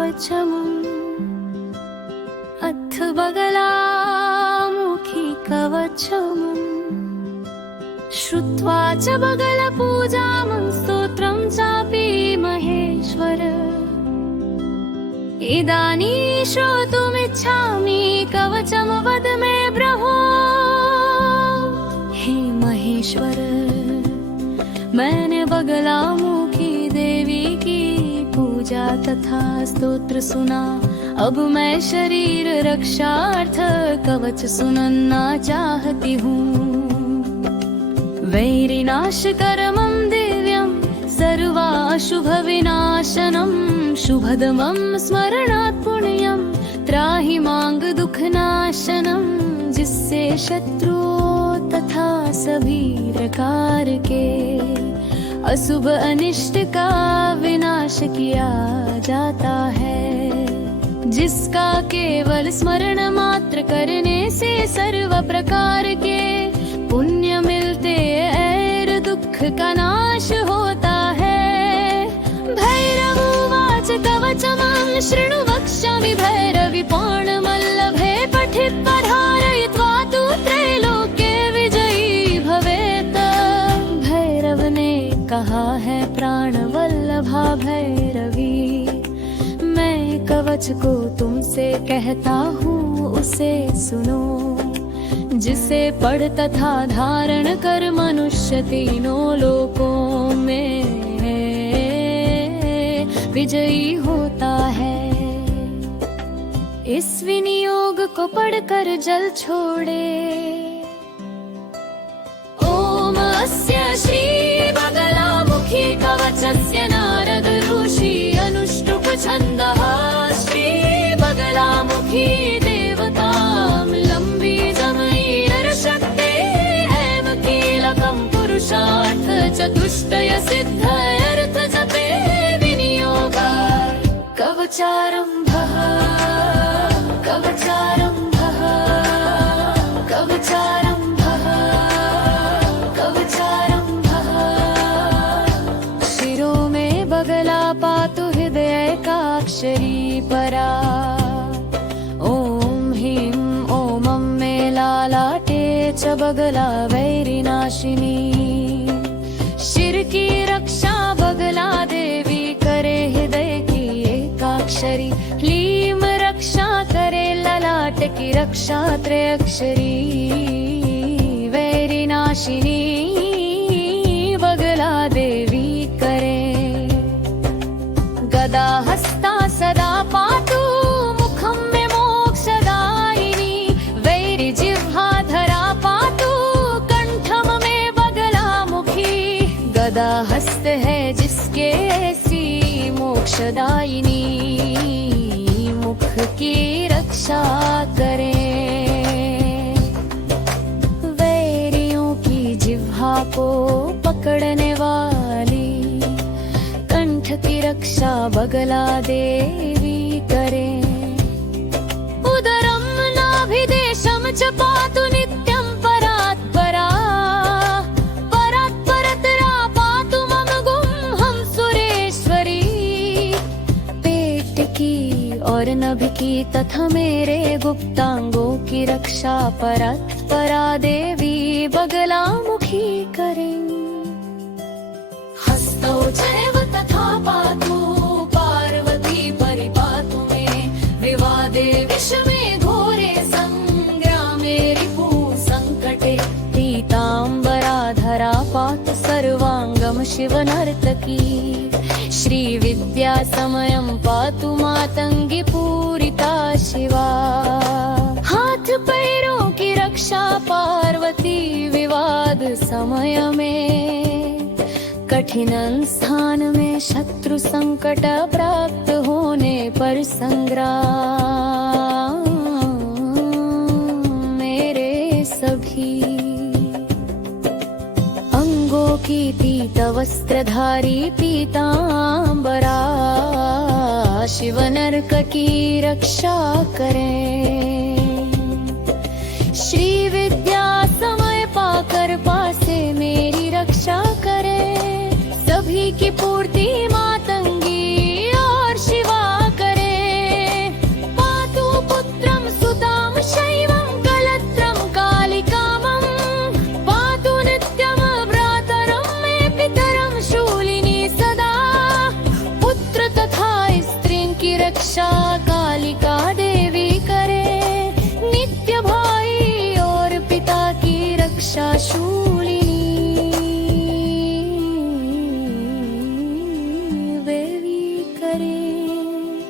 कवचमम् अथ बगलामुखी कवचमम् श्रुत्वा च बगलपूजां स्तोत्रं चापि महेश्वर इदानीं श्रोतुमिच्छामि कवचं वद मे प्रभो। हे महेश्वर, मैंने बगलामुखी देवी की पूजा तथा स्तोत्र सुना, अब मैं शरीर रक्षार्थ कवच सुनना चाहती हूँ। वैरिनाशकरमं दिव्यं सर्वाशुभ विनाशनं शुभदमं स्मरणात् पुण्यं त्राहि मांग दुखनाशनं, जिससे शत्रुओं तथा सभी प्रकार के अशुभ अनिष्ट का विनाश किया जाता है, जिसका केवल स्मरण मात्र करने से सर्व प्रकार के पुण्य मिलते और दुख का नाश होता है। भैरवोवाच कवचमं शृणु वक्ष्यामि भैरवी पौर्णमल्लभे पठित पठारयित्वा तु त्रैलोक्ये विजयी भवेत्। भैरव ने कहा है प्राणवल्लभा भैरवी, मैं कवच को तुमसे कहता हूँ उसे सुनो, जिसे पढ़ तथा धारण कर मनुष्य तीनों लोकों में विजयी होता है। इस विनियोग को पढ़कर जल छोड़े। ओम अस्य श्री बगलामुखी कवचस्य नारद ऋषि अनुष्टुप छन्दः श्री बगलामुखी देवतां लंबी जमयिरशक्ते हेम कीलकं पुरुषार्थ चतुष्टय सिद्धयर्थ जपे विनियोगा। कवचारम्भः कवचारम्भः कवचारम्भः कवचारम्भः। शिरो में बगला पातु हृदयैकाक्षरी परा। ओम ह्रीं ओमं मे लालाटे च बगला वैरिनाशिनी। शिर की रक्षा बगला देवी करे हृदय की एकाक्षरी। ह्लीं रक्षा करे ललाट की रक्षा त्रयक्षरी। वैरिनाशिनी बगला देवी करे। गदा हस्ता सदा पातु मुखं में मोक्षदायिनी। वैरि जिह्वा धरा पातु कंठम में बगला मुखी। गदा हस्त है जिसके ऐसी मोक्षदायिनी, मुख की रक्षा करे। वैरियों की जिह्वा को पकड़ने वाली कंठ की रक्षा बगला देवी करे। उदरं नाभिदेशं च पातु नित्यं परात् परा। परात् परतरा पातु मम गुह्यं सुरेश्वरी। पेट की और नभ की तथा मेरे गुप्तांगों की रक्षा परात् परा देवी बगलामुखी करे। हस्तौ चैव तथा पातु पार्वती परिपातु मे। विवादे विषमे घोरे संग्रामे रिपु संकटे। पीताम्बराधरा पातु सर्वांगम शिवनर्तकी। श्री विद्या समयं पातु मातंगी पूरिता शिवा। हाथ पैरों की रक्षा पार्वती विवाद समय में। कठिन स्थान में शत्रु संकट प्राप्त होने पर संग्राम मेरे सभी अंगों की पीत वस्त्रधारी पीतांबरा शिव नरक की रक्षा करें। श्री विद्या समय पाकर पासे मेरी रक्षा करे। सभी की पूर्ति मातंगी और शिवा करे। रक्षा कालिका देवी करे। नित्य भाई और पिता की रक्षा शूलिनी देवी करे।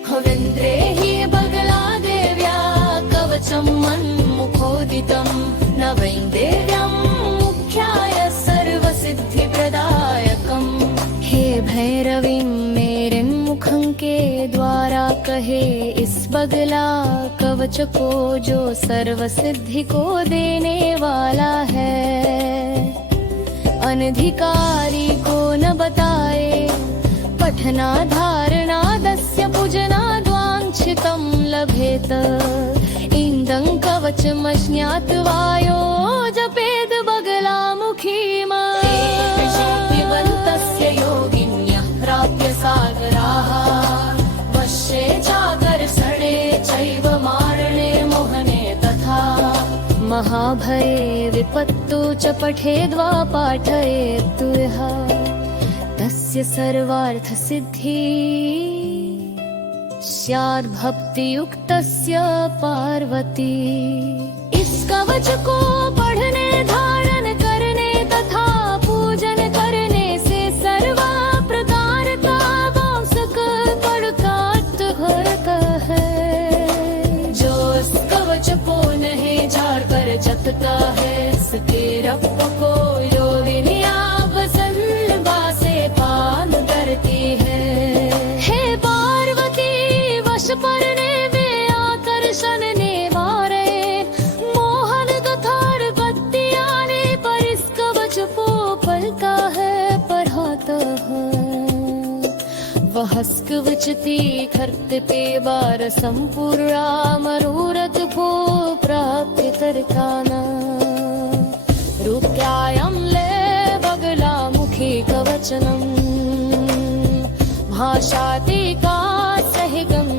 हवेन्द्रे हि बगला देव्या कवचं मन्मुखोदितं। नवैदेव्यं मुख्याय सर्वसिद्धिप्रदायकम्। हे भैरवीं मेरे मुखं के द्वारा कहे इस बगला कवच को, जो सर्व सिद्धि को देने वाला है। अनधिकारी को न बताए, पठना धारणा दस्य पूजनाद्वाञ्छितं लभेत। इन्दं कवचमज्ञात्वायो जपेद बगलामुखीमा। शक्तिवन्तस्य योगिन्यः प्राप्य सागराः, वश्ये चाकर्षणे चैव मारणे मोहने तथा। महाभये विपत्तु च पठेद्वा पाठयेत्तु यः, तस्य सर्वार्थसिद्धि स्याद्भक्तियुक्तस्य पार्वती। इस कवच को पढ़ने धारण करने तथा पूजन करने से सर्व प्रकार का वांसक कड़काट हरता है। जो इस कवच को नहीं झाड़ कर जतता है, उसके रब को योगिनिया वसल्वा से पान करती है। हे पार्वती वश परने में आकर्षण ने मारे, मोहन तथा बत्ती आने पर इस कवच को पलता है, पढ़ाता है। वह कवचती खर्तते बार संपूर्णा मनोरथ को प्राप्ति तरकाना। रूप्यायं ले बगला मुखी कवचनम्, भाषाति का सहिगम